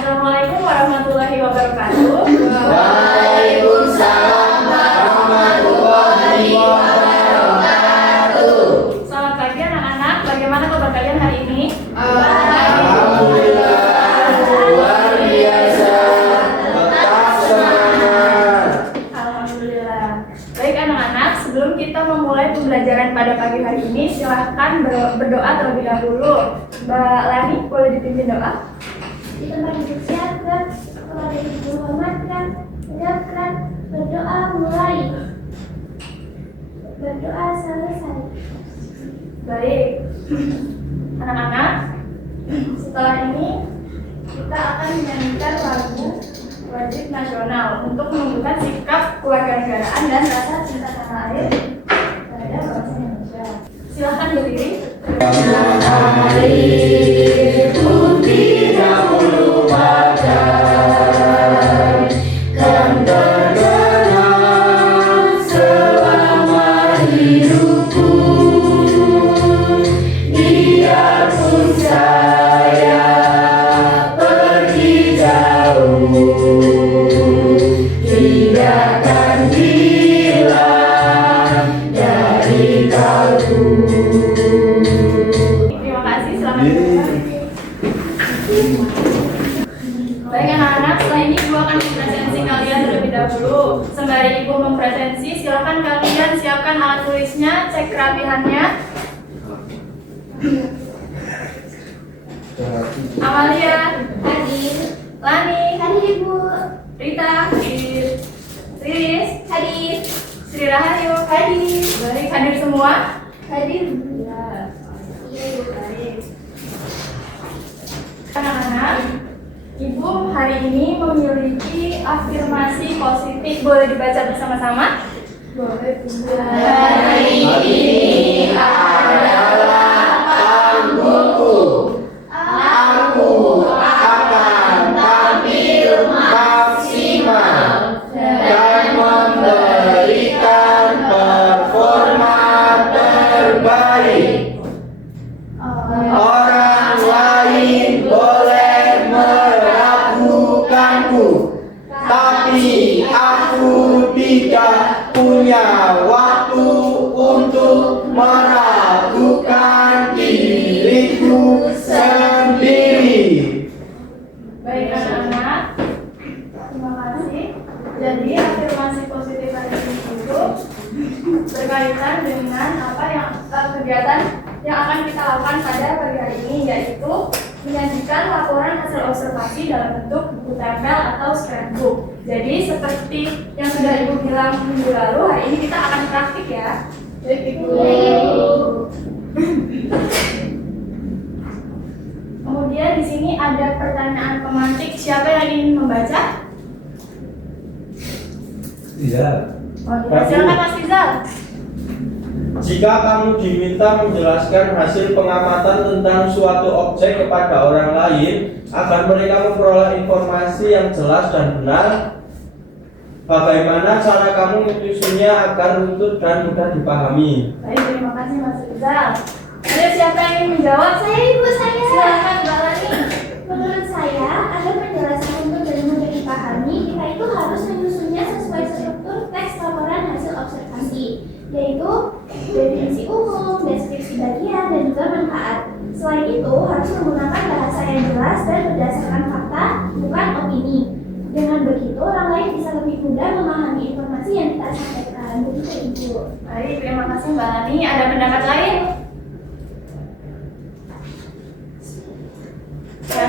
Assalamualaikum warahmatullahi wabarakatuh. Waalaikumsalam warahmatullahi wabarakatuh. Selamat pagi anak-anak. Bagaimana kabar kalian hari ini? Alhamdulillah luar biasa. Tetap semangat. Alhamdulillah. Baik anak-anak, sebelum kita memulai pembelajaran pada pagi hari ini, silahkan berdoa terlebih dahulu. Mbak Lani, boleh dipimpin doa? Di tempat duduk siapkan, kepada ibu hormatkan, tegakkan, berdoa mulai, berdoa selesai. Baik. Anak-anak, setelah ini kita akan menyanyikan lagu wajib nasional untuk menunjukkan sikap kewarganegaraan dan rasa cinta tanah air terhadap bangsa Indonesia. Silahkan berdiri. Terima kasih, selamat datang. Baik anak-anak, setelah ini Ibu akan mempresensi kalian terlebih dahulu. Sembari Ibu mempresensi, silakan kalian siapkan alat tulisnya, cek kerapihannya. Amalia, Hadir, Lani, hadir ibu, Rita, hadir. Riris, hadir, Sri Rahayu, hadir. Baik, hadir semua? hadir. Ya. Iya, Ibu, baik. Anak-anak, Ibu hari ini memiliki afirmasi positif. Boleh dibaca bersama-sama? Boleh. Hari ini adalah tanggungku. Aku akan tampil maksimal dan memberikan performa terbaik. Orang lain boleh meragukanku, tapi aku tidak punya waktu untuk meragukan diriku sendiri. Baik anak-anak, terima kasih. Jadi afirmasi positif hari ini itu berkaitan dengan apa yang kegiatan yang akan kita lakukan pada pagi hari ini, yaitu menyajikan laporan hasil observasi dalam bentuk buku tempel atau scrapbook. Jadi seperti yang sudah Ibu bilang minggu lalu, hari ini kita akan praktik ya. Baik Ibu. Kemudian di sini ada pertanyaan pemantik. Siapa yang ingin membaca? Iya. Oh, ya. Silakan Mas Rizal. Jika kamu diminta menjelaskan hasil pengamatan tentang suatu objek kepada orang lain agar mereka memperoleh informasi yang jelas dan benar, bagaimana cara kamu menyusunnya agar runtut dan mudah dipahami? Baik, terima kasih Mas Rizal. Ada siapa yang ingin menjawab? Saya ibu saya. Silakan Mbak Lani. Menurut saya, agar penjelasan untuk dan mudah dipahami, kita itu harus menyusunnya sesuai struktur teks laporan hasil observasi, yaitu definisi umum, deskripsi bagian, dan juga manfaat. Selain itu, harus menggunakan bahasa yang jelas dan berdasarkan fakta, bukan opini. Dengan begitu, orang lain bisa lebih mudah memahami informasi yang kita sampaikan. Begitu, Ibu. Baik, terima kasih Mbak Lani. Ada pendapat lain? Ya,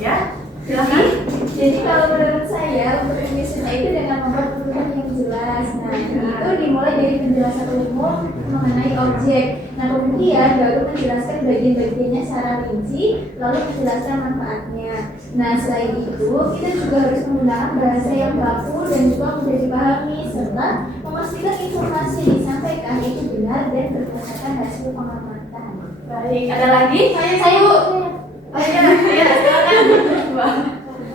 ya. Silakan. Jadi kalau menurut saya untuk menyusunnya itu dengan membuat urutan yang jelas. Nah, itu dimulai dari penjelasan umum mengenai objek. Nah, kemudian baru menjelaskan bagian-bagiannya secara rinci, lalu menjelaskan manfaatnya. Nah, selain itu kita juga harus menggunakan bahasa yang baku dan juga mudah dipahami serta memastikan informasi yang disampaikan itu benar dan berdasarkan hasil pengamatan. Baik, ada lagi? Saya Bu. Oh iya, silakan.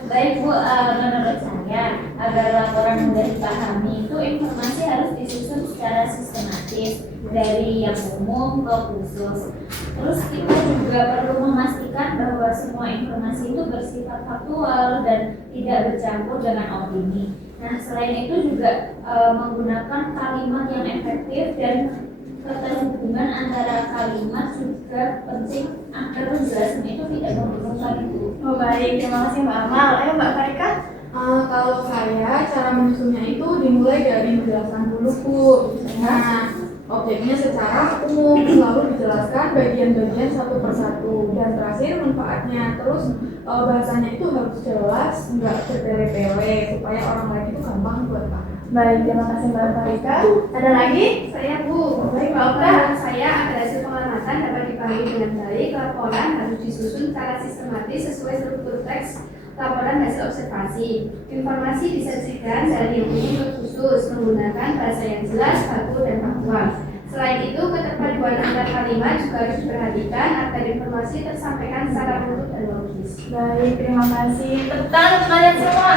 Baik Bu, menurut saya misalnya agar laporan mudah dipahami itu informasi harus disusun secara sistematis dari yang umum ke khusus. Terus kita juga perlu memastikan bahwa semua informasi itu bersifat faktual dan tidak bercampur dengan opini. Nah, selain itu juga menggunakan kalimat yang efektif dan keterhubungan antara kalimat juga penting agar penjelasan itu tidak membingungkan itu. Oh baik, terima kasih Mbak Amal. Ayo Mbak Farika. Kalau saya, cara menyusunnya itu dimulai dari menjelaskan dulu Bu. Nah, objeknya secara umum, lalu dijelaskan bagian-bagian satu persatu, dan terakhir manfaatnya. Terus bahasanya itu harus jelas, nggak bertele-tele, supaya orang lain itu gampang buat paham. Baik, terima kasih Mbak Farika. Ada lagi? Saya Bu, Baik Mbak Okta. menurut saya agar hasil pengamatan dapat dipahami dengan baik, laporan harus disusun secara sistematis sesuai struktur teks laporan hasil observasi. Informasi disajikan dari yang umum ke khusus menggunakan bahasa yang jelas, baku, dan faktual. Selain itu, keterpaduan antar kalimat juga harus diperhatikan agar informasi tersampaikan secara utuh dan logis. Baik, terima kasih. Tepuk tangan untuk kalian semua.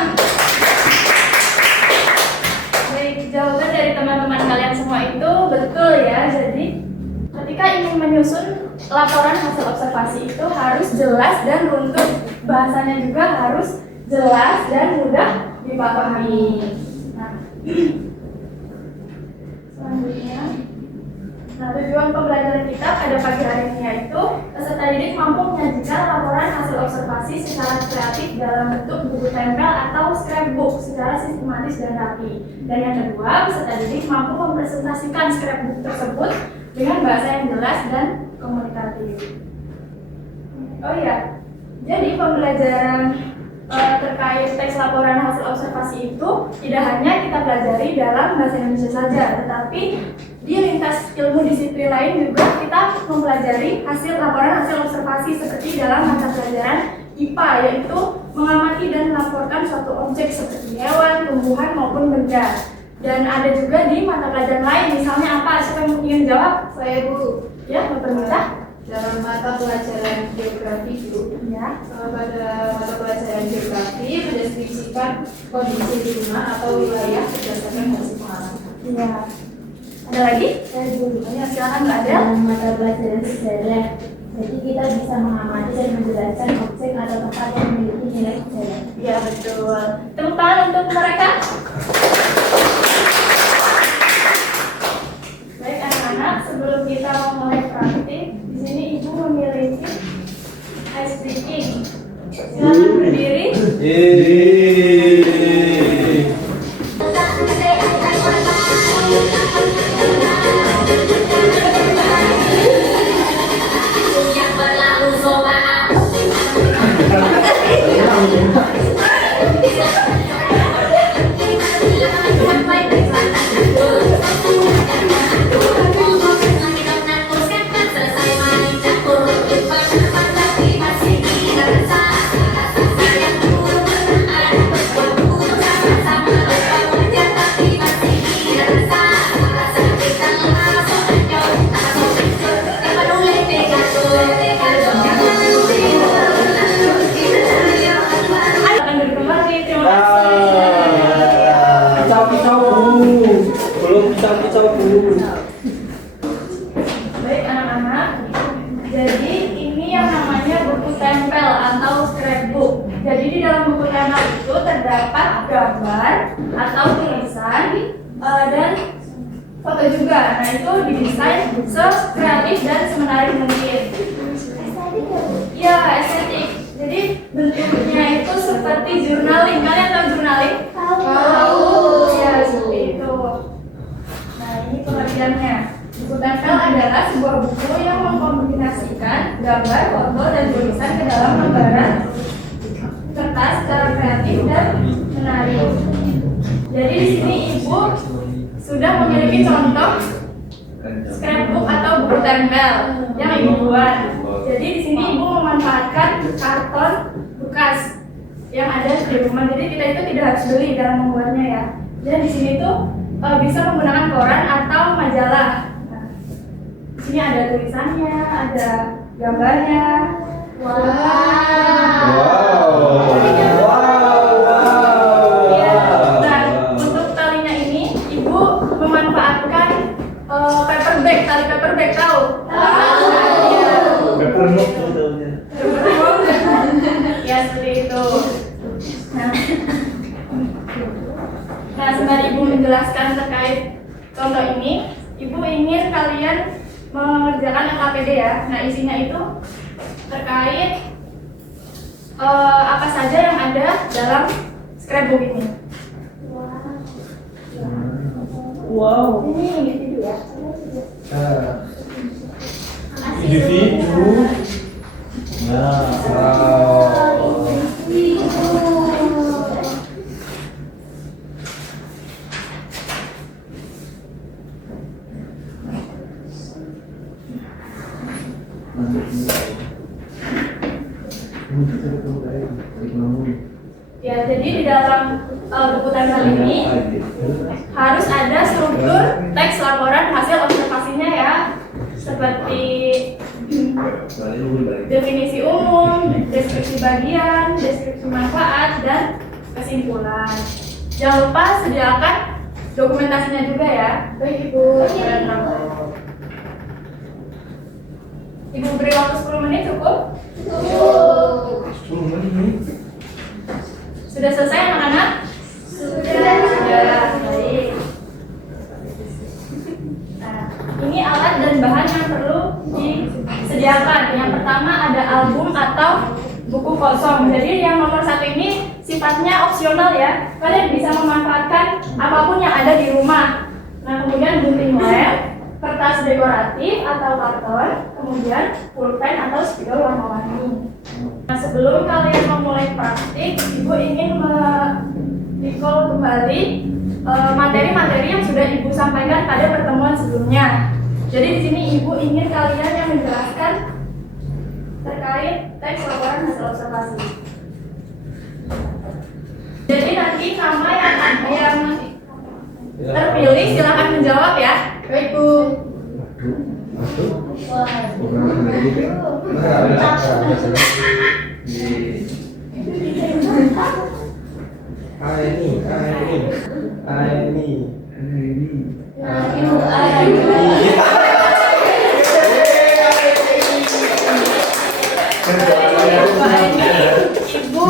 Baik, jawaban dari teman-teman kalian semua itu betul ya. Jadi, ketika ingin menyusun laporan hasil observasi itu harus jelas dan runtut. Bahasanya juga harus jelas dan mudah dipahami. Nah, selanjutnya, tujuan pembelajaran kita pada pagi hari ini yaitu peserta didik mampu menyajikan laporan hasil observasi secara kreatif dalam bentuk buku tempel atau scrapbook secara sistematis dan rapi. Dan yang kedua, peserta didik mampu mempresentasikan scrapbook tersebut dengan bahasa yang jelas dan komunikatif. Oh iya, jadi pembelajaran terkait teks laporan hasil observasi itu tidak hanya kita pelajari dalam bahasa Indonesia saja, tetapi di lintas ilmu disiplin lain juga kita mempelajari laporan hasil observasi seperti dalam mata pelajaran IPA, yaitu mengamati dan melaporkan suatu objek seperti hewan, tumbuhan maupun benda. Dan ada juga di mata pelajaran lain, misalnya apa? Siapa yang ingin jawab? Saya Bu, Ya, Bapak Mita. dalam mata pelajaran geografi Bu, Ya. pada mata pelajaran geografi mendeskripsikan kondisi lingkungan atau wilayah berdasarkan hasil pengamatan. Iya. Ada lagi? Saya dulu Ya, silakan Mbak Adel. dalam mata pelajaran sejarah. Jadi kita bisa mengamati dan menjelaskan objek atau tempat yang memiliki nilai sejarah. Ya, betul. Tepuk tangan untuk mereka. Baik anak-anak, sebelum kita memulai praktik, di sini Ibu memiliki ice breaking. Silakan berdiri. Akan duduk kembali. Terima kasih. Kicau-kicau Bu. Belum kicau-kicau Bu. Baik anak-anak, jadi ini yang namanya buku tempel atau scrapbook. Jadi di dalam buku tempel itu terdapat gambar atau tulisan dan foto juga. Nah itu didesain sekreatif dan semenarik mungkin. Ya, estetik. Jadi bentuknya itu seperti journaling. Kalian tahu journaling? Tahu. Ya, seperti itu. Nah, ini pengertiannya. Buku tempel adalah sebuah buku yang mengkombinasikan gambar, foto, dan tulisan ke dalam lembaran kertas secara kreatif dan menarik. Jadi di sini Ibu sudah memiliki contoh scrapbook atau buku tempel yang Ibu buat. Jadi di sini Ibu memanfaatkan karton bekas yang ada di rumah. Jadi kita itu tidak harus beli dalam membuatnya ya. Dan di sini tuh bisa menggunakan koran atau majalah. Nah, di sini ada tulisannya, ada gambarnya. Wow. Wow. Ya, Paperback tahu? Ya seperti itu. Nah, sembari Ibu menjelaskan terkait contoh ini, Ibu ingin kalian mengerjakan LKPD ya. Nah, isinya itu terkait apa saja yang ada dalam scrapbook ini. Wow. Ini individu ya. Individu. Nah, Ya, jadi di dalam buku tempel ini harus ada struktur teks laporan hasil observasinya ya, seperti definisi umum, deskripsi bagian, deskripsi manfaat, dan kesimpulan. Jangan lupa sediakan dokumentasinya juga ya. Baik Ibu. Ibu beri waktu 10 menit cukup? Sudah selesai anak-anak? Sudah. Baik. Nah, ini alat dan bahan yang perlu disediakan. Yang pertama ada album atau buku kosong. Jadi yang nomor 1 ini sifatnya opsional ya. Kalian bisa memanfaatkan apapun yang ada di rumah. Nah, kemudian gunting lem, kertas dekoratif atau karton, kemudian pulpen atau spidol warna-warni. Nah, sebelum kalian memulai praktik, Ibu ingin recall kembali materi-materi yang sudah Ibu sampaikan pada pertemuan sebelumnya. Jadi di sini Ibu ingin kalian yang menjelaskan terkait teks laporan hasil observasi. Jadi nanti nama yang terpilih silakan menjawab ya. Baik Bu. Ibu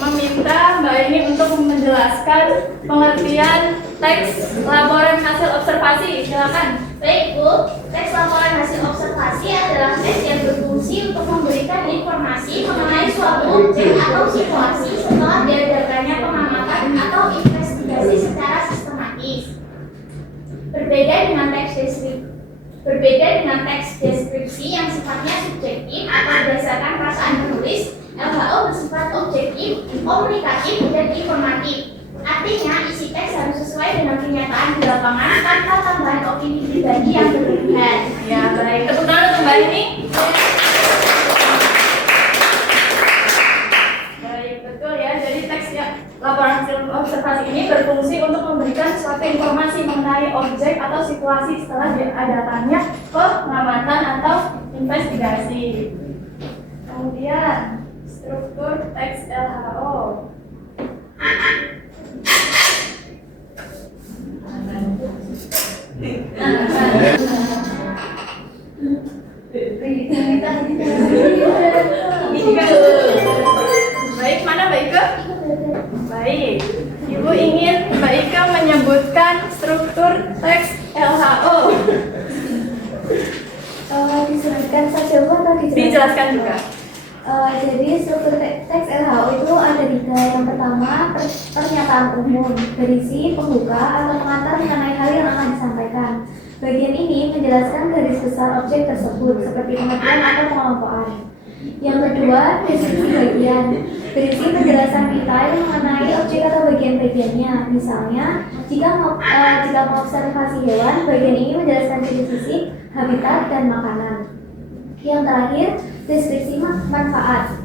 meminta Mbak ini untuk menjelaskan pengertian teks laporan hasil observasi. Silakan. Baik Bu, teks laporan hasil observasi adalah teks yang berfungsi untuk memberikan informasi mengenai suatu objek atau situasi setelah diadakannya pengamatan atau investigasi secara sistematis. Berbeda dengan teks deskripsi yang sifatnya subjektif atau berdasarkan perasaan penulis, LHO bersifat objektif, komunikatif, dan informatif. Artinya, isi teks harus sesuai dengan kenyataan di lapangan tanpa tambahan opini pribadi yang berlebihan. Ya, baik. Tepuk tangan untuk Mbak ini. Baik, betul ya. Jadi teks laporan hasil observasi ini berfungsi untuk memberikan suatu informasi mengenai objek atau situasi setelah diadakannya pengamatan atau investigasi. Kemudian, struktur teks LHO. Baik, mana Mbak Ika? Baik, Ibu ingin Mbak Ika menyebutkan struktur teks LHO. Disebutkan saja Bu atau Dijelaskan juga. Jadi struktur teks LHO itu ada 3. Yang pertama, pernyataan umum, berisi pembuka atau pengantar mengenai hal yang akan disampaikan. Bagian ini menjelaskan garis besar objek tersebut seperti pengertian atau pengelompokan. Yang kedua, deskripsi bagian, berisi penjelasan detail mengenai objek atau bagian-bagiannya. Misalnya, jika mengobservasi hewan, bagian ini menjelaskan ciri fisik, habitat, dan makanan. Yang terakhir, deskripsi manfaat,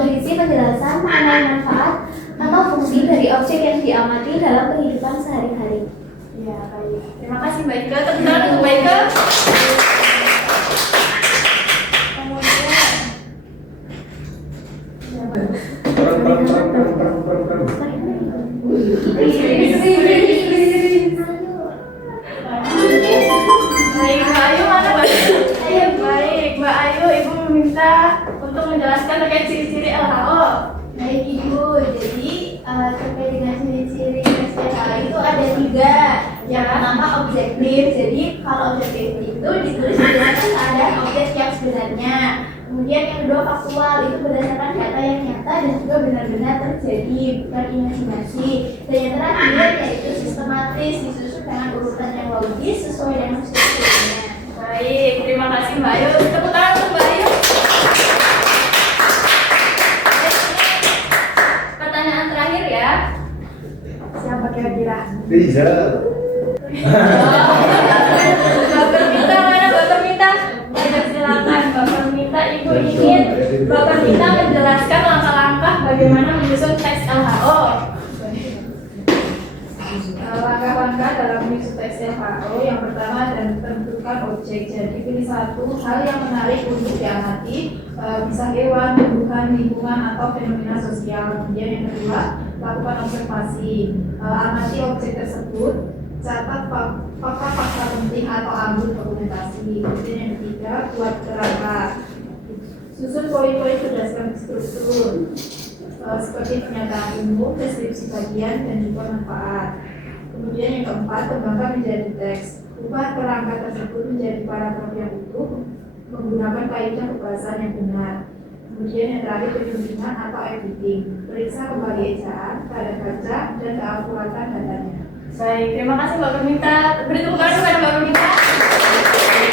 berisi penjelasan mengenai manfaat atau fungsi dari objek yang diamati dalam kehidupan sehari-hari. Ya, baik. Terima kasih Mbak Ika. Tepuk tangan untuk Mbak Ika. Baik, ayo mana Mbak menjelaskan terkait ciri-ciri LHO. Baik Ibu, jadi terkait dengan ciri-ciri tes LHO itu ada 3. Yang pertama objektif, jadi kalau objektif itu ditulis berdasarkan keadaan objek yang sebenarnya. Kemudian yang kedua faktual, itu berdasarkan data yang nyata dan juga benar-benar terjadi, bukan imajinasi. Dan yang terakhir yaitu sistematis, disusun dengan urutan yang logis sesuai dengan strukturnya. Baik, terima kasih Mbak Ayu. Tepuk tangan untuk Mbak Ayu. Pertanyaan terakhir ya. Siapa kira-kira? Rizal. Bapak minta mana Bapak minta? Ayo silakan Bapak minta. Ibu ingin Bapak minta menjelaskan langkah-langkah bagaimana menyusun teks LHO. Langkah-langkah dalam menyusun teks LHO yang pertama dan tentukan objek. Jadi pilih satu hal yang menarik untuk diamati, bisa hewan, tumbuhan, lingkungan atau fenomena sosial. Kemudian yang kedua, lakukan observasi, amati objek tersebut, catat fakta-fakta penting atau ambil dokumentasi. Kemudian yang ketiga, buat kerangka, susun poin-poin berdasarkan struktur seperti pernyataan umum, deskripsi bagian dan juga manfaat. Kemudian yang keempat, kembangkan menjadi teks. Ubah kerangka tersebut menjadi paragraf yang utuh menggunakan kaidah kebahasaan yang benar. Kemudian yang terakhir, penyimpanan atau editing. Periksa kembali ejaan, tanda baca, dan keakuratan datanya. Baik, terima kasih Mbak Perminta. Beri tepuk tangan kepada Mbak Perminta. Baik,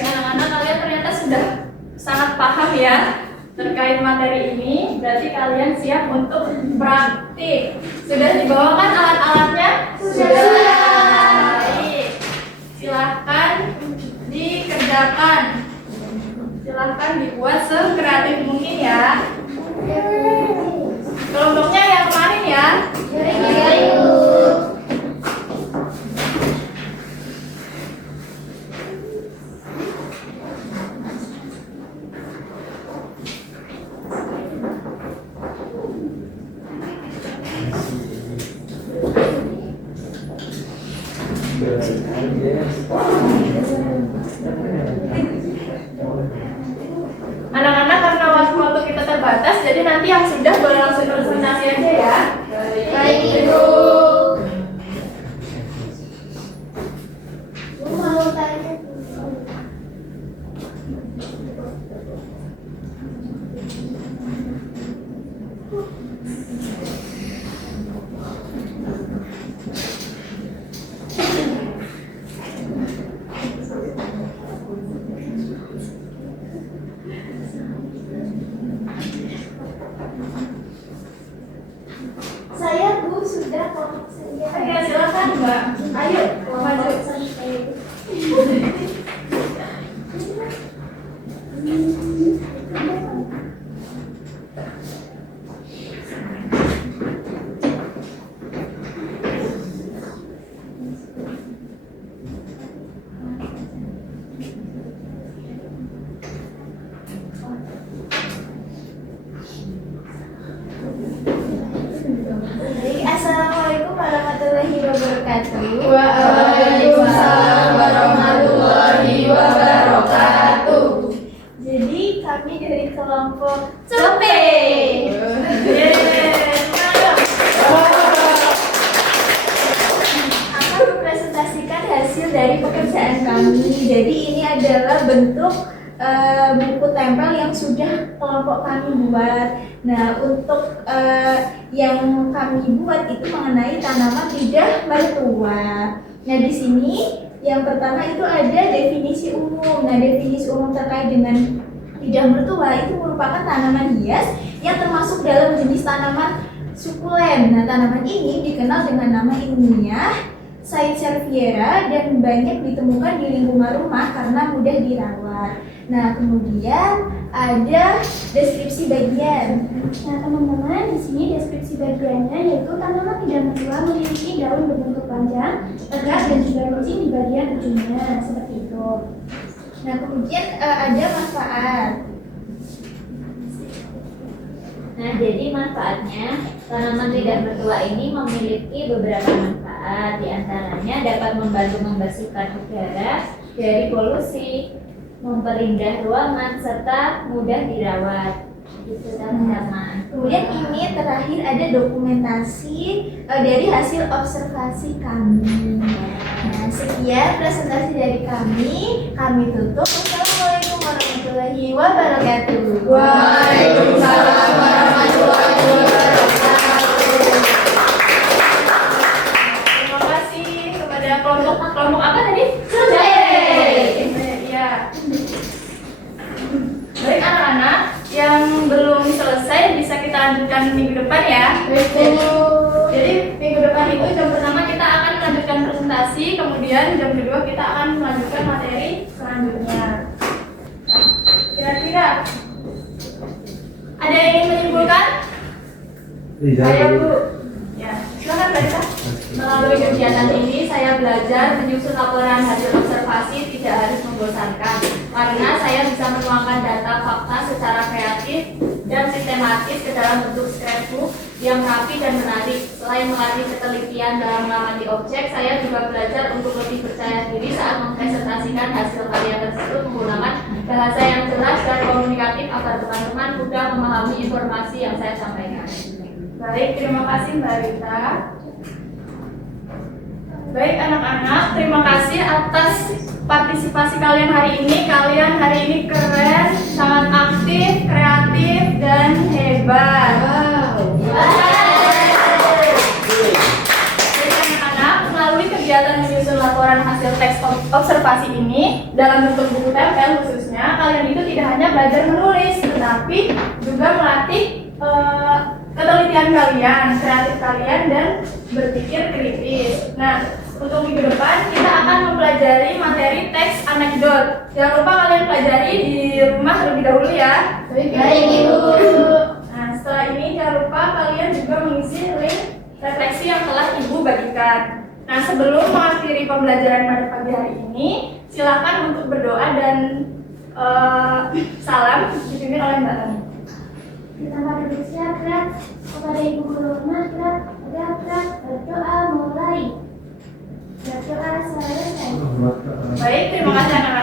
anak-anak, kalian ternyata sudah sangat paham ya terkait materi ini. Berarti kalian siap untuk praktik. Sudah dibawakan alat-alatnya? Sudah. Baik. Silahkan dikerjakan. Silahkan dibuat sekreatif mungkin ya. Kelompoknya yang kemarin ya. Anak-anak, karena waktu kita terbatas, jadi nanti yang sudah boleh langsung presentasi aja ya. Baik, Ibu. Mau tanya saya Bu sudah kelompok saya. Oke, silakan Mbak. Ayo, maju. Assalamualaikum warahmatullahi wabarakatuh. Waalaikumsalam warahmatullahi wabarakatuh. Jadi kami dari kelompok Cope. akan mempresentasikan hasil dari pekerjaan kami. Jadi ini adalah bentuk buku tempel yang sudah kelompok kami buat. Nah, untuk yang kami buat itu mengenai tanaman lidah mertua. Nah, di sini yang pertama itu ada definisi umum. Nah, definisi umum terkait dengan lidah mertua itu merupakan tanaman hias yang termasuk dalam jenis tanaman sukulen. Nah, tanaman ini dikenal dengan nama ilmiah Saitsevieria dan banyak ditemukan di lingkungan rumah karena mudah dirawat. Nah, kemudian ada deskripsi bagian. Nah, teman-teman, di sini deskripsi bagiannya yaitu tanaman lidah mertua memiliki daun berbentuk panjang, tegak dan juga runcing di bagian ujungnya, seperti itu. Nah, kemudian ada manfaat. Nah, jadi manfaatnya tanaman lidah mertua ini memiliki beberapa manfaat. Di antaranya dapat membantu membersihkan udara dari polusi, memperindah ruangan, serta mudah dirawat. Itu teman-teman. Kemudian ini terakhir ada dokumentasi dari hasil observasi kami. Nah, sekian presentasi dari kami. Kami tutup. Wassalamualaikum warahmatullahi wabarakatuh. Waalaikumsalam warahmatullahi wabarakatuh. Terima kasih kepada kelompok apa tadi? Iya. Baik anak-anak, yang belum selesai bisa kita lanjutkan minggu depan ya. Jadi minggu depan itu jam pertama kita akan melanjutkan presentasi, kemudian jam kedua kita akan melanjutkan materi selanjutnya. Nah, kira-kira ada yang ingin menyimpulkan? Saya Bu. Ya, silakan Barita. Melalui kegiatan ini saya belajar menyusun laporan hasil observasi tidak harus membosankan, karena saya bisa menuangkan data fakta secara kreatif dan sistematis ke dalam bentuk scrapbook yang rapi dan menarik. Selain melatih ketelitian dalam mengamati objek, saya juga belajar untuk lebih percaya diri saat mempresentasikan hasil karya tersebut menggunakan bahasa yang jelas dan komunikatif agar teman-teman mudah memahami informasi yang saya sampaikan. Baik, terima kasih Mbak Rita. Baik anak-anak, terima kasih atas partisipasi kalian hari ini. Kalian hari ini keren, sangat aktif, kreatif, dan hebat. Baik anak-anak, melalui kegiatan menyusun laporan hasil teks observasi ini dalam bentuk buku tempel khususnya, kalian itu tidak hanya belajar menulis, tetapi juga melatih ketelitian kalian, kreatif kalian, dan berpikir kritis. Nah, untuk minggu depan kita akan mempelajari materi teks anekdot. Jangan lupa kalian pelajari di rumah terlebih dahulu ya. Baik, Ibu. Nah, setelah ini jangan lupa kalian juga mengisi link refleksi yang telah Ibu bagikan. Nah, sebelum mengakhiri pembelajaran pada pagi hari ini, silakan untuk berdoa dan salam dipimpin oleh Mbak Tani. Kita berdoa kepada Ibu Guru Nagrat, berdoa mulai. Berdoa selesai. Baik, terima kasih anak-anak.